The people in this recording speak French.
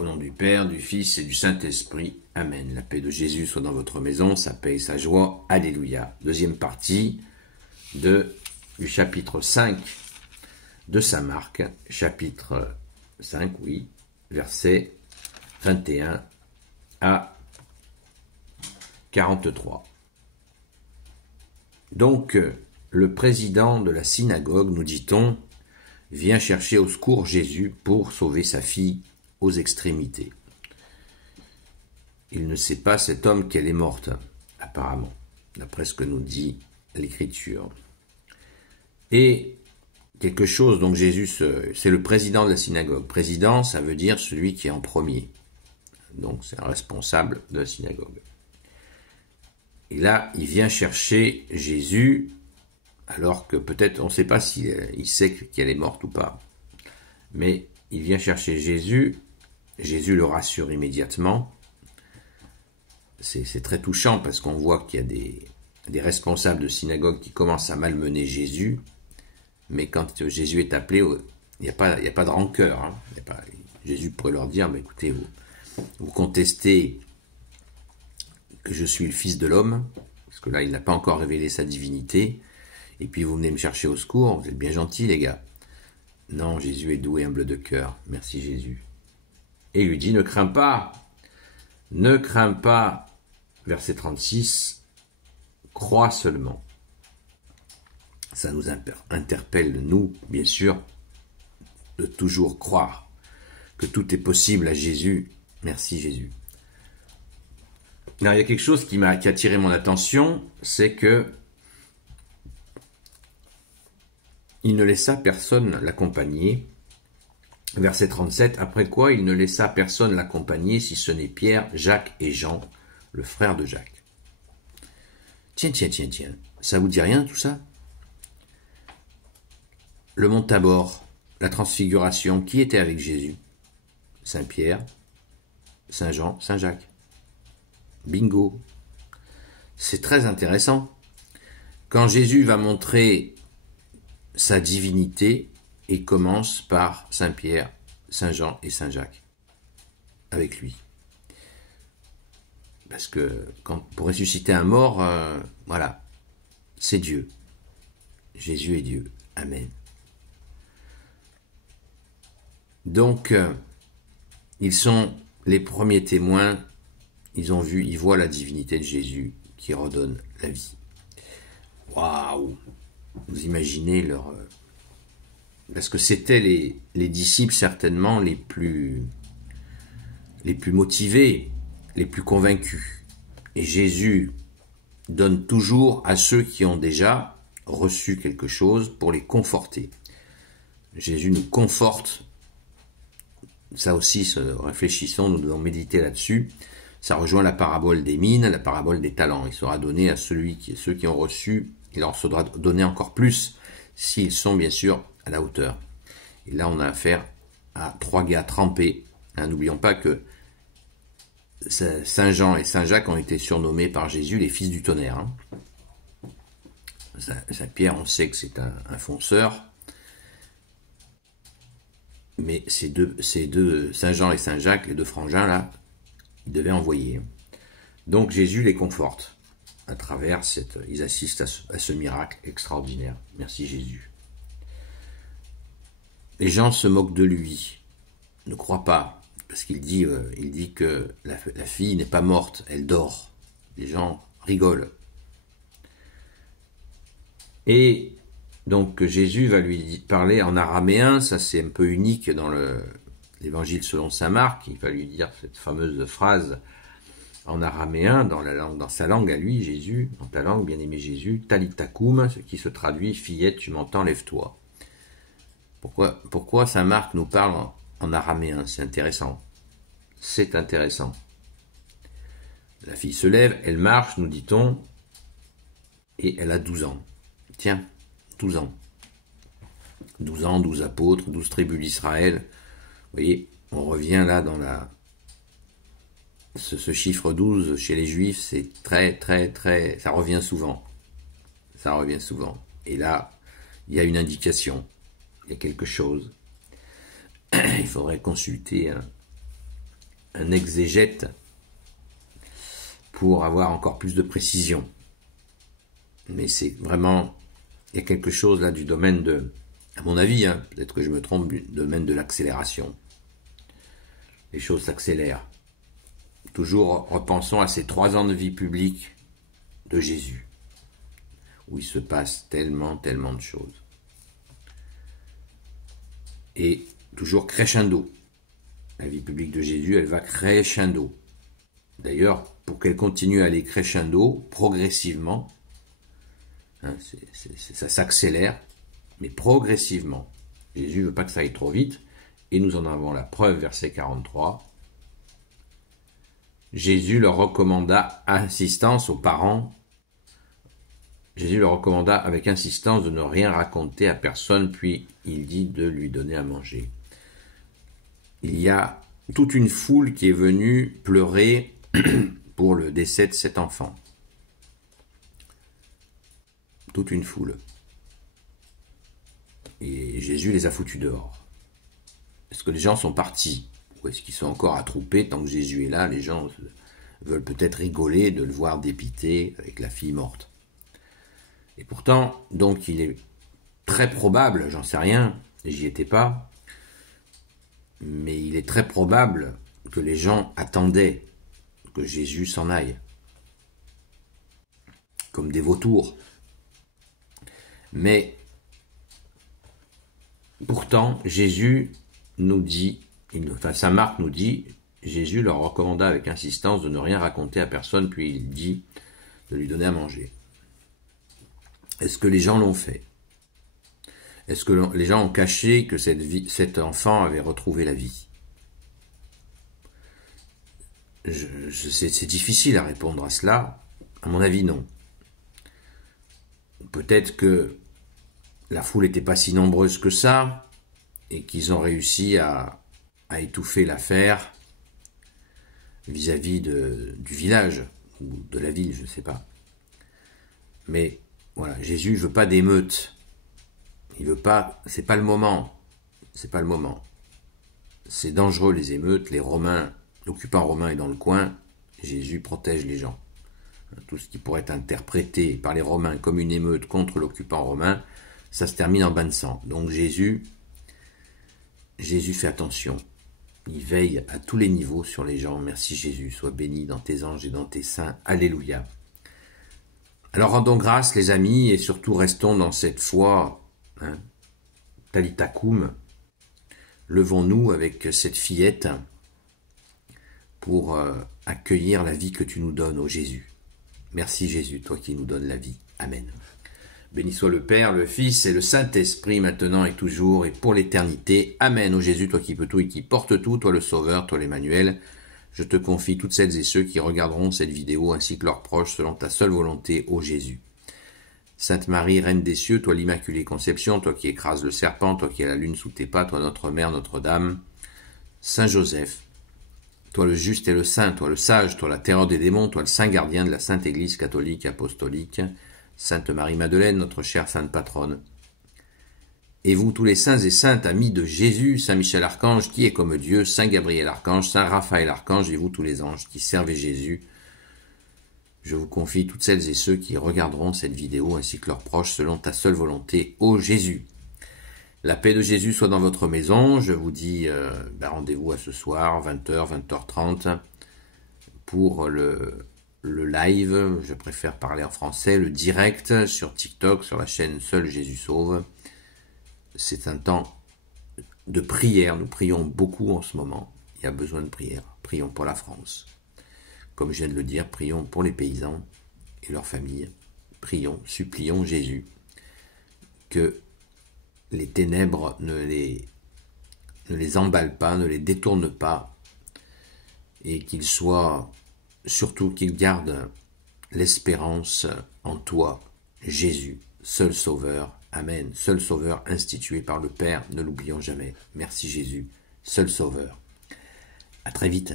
Au nom du Père, du Fils et du Saint-Esprit. Amen. La paix de Jésus soit dans votre maison, sa paix et sa joie. Alléluia. Deuxième partie du chapitre 5 de Saint Marc. Chapitre 5, oui, versets 21 à 43. Donc, le président de la synagogue, nous dit-on, vient chercher au secours Jésus pour sauver sa fille aux extrémités. Il ne sait pas, cet homme, qu'elle est morte, apparemment, d'après ce que nous dit l'Écriture. Et quelque chose, donc Jésus, c'est le président de la synagogue. Président, ça veut dire celui qui est en premier. Donc c'est un responsable de la synagogue. Et là, il vient chercher Jésus, alors que peut-être, on ne sait pas s'il sait qu'elle est morte ou pas. Mais il vient chercher Jésus. Jésus le rassure immédiatement. C'est très touchant parce qu'on voit qu'il y a des responsables de synagogue qui commencent à malmener Jésus. Mais quand Jésus est appelé, il n'y a pas de rancœur. Hein. Jésus pourrait leur dire, mais écoutez, vous contestez que je suis le Fils de l'homme, parce que là, il n'a pas encore révélé sa divinité, et puis vous venez me chercher au secours, vous êtes bien gentils, les gars. Non, Jésus est doux et humble de cœur. Merci Jésus. Et il lui dit, ne crains pas, verset 36, crois seulement. Ça nous interpelle, nous, bien sûr, de toujours croire que tout est possible à Jésus. Merci Jésus. Alors, il y a quelque chose qui a attiré mon attention, c'est que il ne laissa personne l'accompagner. Verset 37, après quoi il ne laissa personne l'accompagner si ce n'est Pierre, Jacques et Jean, le frère de Jacques. Tiens, ça vous dit rien tout ça? Le mont Tabor, la transfiguration, qui était avec Jésus? Saint Pierre, Saint Jean, Saint Jacques. Bingo. C'est très intéressant. Quand Jésus va montrer sa divinité, il commence par Saint Pierre, Saint Jean et Saint Jacques avec lui. Parce que pour ressusciter un mort, voilà, c'est Dieu. Jésus est Dieu. Amen. Donc, ils sont les premiers témoins. Ils voient la divinité de Jésus qui redonne la vie. Waouh! Vous imaginez parce que c'était les disciples certainement les plus motivés, les plus convaincus. Et Jésus donne toujours à ceux qui ont déjà reçu quelque chose pour les conforter. Jésus nous conforte. Ça aussi, réfléchissons, nous devons méditer là-dessus. Ça rejoint la parabole des mines, la parabole des talents. Il sera donné à ceux qui ont reçu, il leur sera donné encore plus, s'ils sont bien sûr à la hauteur. Et là, on a affaire à 3 gars trempés. N'oublions pas que Saint Jean et Saint Jacques ont été surnommés par Jésus les fils du tonnerre. Saint Pierre, on sait que c'est un fonceur. Mais ces deux, Saint Jean et Saint Jacques, les deux frangins là, ils devaient envoyer. Donc Jésus les conforte à travers ils assistent à ce miracle extraordinaire. Merci Jésus. Les gens se moquent de lui, ne croient pas, parce qu'il dit que la fille n'est pas morte, elle dort. Les gens rigolent. Et donc Jésus va lui parler en araméen, ça c'est un peu unique dans l'évangile selon saint Marc, il va lui dire cette fameuse phrase en araméen, dans sa langue à lui, Jésus, dans ta langue, bien-aimé Jésus, Talitha koum, ce qui se traduit, fillette, tu m'entends, lève-toi. Pourquoi saint Marc nous parle en araméen? C'est intéressant. C'est intéressant. La fille se lève, elle marche, nous dit-on, et elle a 12 ans. Tiens, 12 ans. 12 ans, 12 apôtres, 12 tribus d'Israël. Vous voyez, on revient là dans ce chiffre 12 chez les Juifs, c'est très, ça revient souvent. Ça revient souvent. Et là, il y a une indication. Il y a quelque chose. Il faudrait consulter un exégète pour avoir encore plus de précision. Mais c'est vraiment, il y a quelque chose là du domaine de, à mon avis, hein, peut-être que je me trompe, du domaine de l'accélération. Les choses s'accélèrent. Toujours repensons à ces 3 ans de vie publique de Jésus, où il se passe tellement, tellement de choses. Et toujours crescendo. La vie publique de Jésus, elle va crescendo. D'ailleurs, pour qu'elle continue à aller crescendo, progressivement, hein, ça s'accélère, mais progressivement. Jésus ne veut pas que ça aille trop vite, et nous en avons la preuve, verset 43. Jésus leur recommanda insistance aux parents. Jésus leur recommanda avec insistance de ne rien raconter à personne, puis il dit de lui donner à manger. Il y a toute une foule qui est venue pleurer pour le décès de cet enfant. Toute une foule. Et Jésus les a foutus dehors. Est-ce que les gens sont partis? Ou est-ce qu'ils sont encore attroupés? Tant que Jésus est là, les gens veulent peut-être rigoler de le voir dépité avec la fille morte. Et pourtant, donc il est très probable, j'en sais rien, j'y étais pas, mais il est très probable que les gens attendaient que Jésus s'en aille. Comme des vautours. Mais pourtant, Jésus nous dit, Saint Marc nous dit, Jésus leur recommanda avec insistance de ne rien raconter à personne, puis il dit de lui donner à manger. Est-ce que les gens l'ont fait? Est-ce que les gens ont caché que cet enfant avait retrouvé la vie? C'est difficile à répondre à cela. À mon avis, non. Peut-être que la foule n'était pas si nombreuse que ça, et qu'ils ont réussi à étouffer l'affaire vis-à-vis du village, ou de la ville, je ne sais pas. Mais voilà, Jésus ne veut pas d'émeute. Il veut pas, c'est pas le moment. C'est pas le moment. C'est dangereux les émeutes, les Romains, l'occupant romain est dans le coin, Jésus protège les gens. Tout ce qui pourrait être interprété par les Romains comme une émeute contre l'occupant romain, ça se termine en bain de sang. Donc Jésus fait attention. Il veille à tous les niveaux sur les gens. Merci Jésus, sois béni dans tes anges et dans tes saints. Alléluia. Alors rendons grâce les amis et surtout restons dans cette foi, hein, Talita Koum. Levons-nous avec cette fillette pour accueillir la vie que tu nous donnes, ô Jésus. Merci Jésus, toi qui nous donnes la vie. Amen. Béni soit le Père, le Fils et le Saint-Esprit, maintenant et toujours et pour l'éternité. Amen. Ô Jésus, toi qui peux tout et qui porte tout, toi le Sauveur, toi l'Emmanuel, je te confie toutes celles et ceux qui regarderont cette vidéo ainsi que leurs proches selon ta seule volonté, ô Jésus. Sainte Marie, Reine des cieux, toi l'Immaculée Conception, toi qui écrases le serpent, toi qui as la lune sous tes pas, toi notre Mère, Notre-Dame. Saint Joseph, toi le juste et le saint, toi le sage, toi la terreur des démons, toi le saint gardien de la Sainte Église catholique apostolique, Sainte Marie-Madeleine, notre chère sainte patronne. Et vous tous les saints et saintes amis de Jésus, Saint Michel Archange qui est comme Dieu, Saint Gabriel Archange, Saint Raphaël Archange et vous tous les anges qui servez Jésus, je vous confie toutes celles et ceux qui regarderont cette vidéo ainsi que leurs proches selon ta seule volonté, ô Jésus. La paix de Jésus soit dans votre maison. Je vous dis rendez-vous à ce soir, 20h, 20h30, pour le live. Je préfère parler en français, le direct sur TikTok, sur la chaîne Seul Jésus Sauve. C'est un temps de prière. Nous prions beaucoup en ce moment. Il y a besoin de prière. Prions pour la France. Comme je viens de le dire, prions pour les paysans et leurs familles. Prions, supplions Jésus que les ténèbres ne les emballent pas, ne les détournent pas, et qu'ils soient, surtout qu'ils gardent l'espérance en toi, Jésus, seul Sauveur. Amen. Seul Sauveur institué par le Père, ne l'oublions jamais. Merci Jésus, seul Sauveur. À très vite.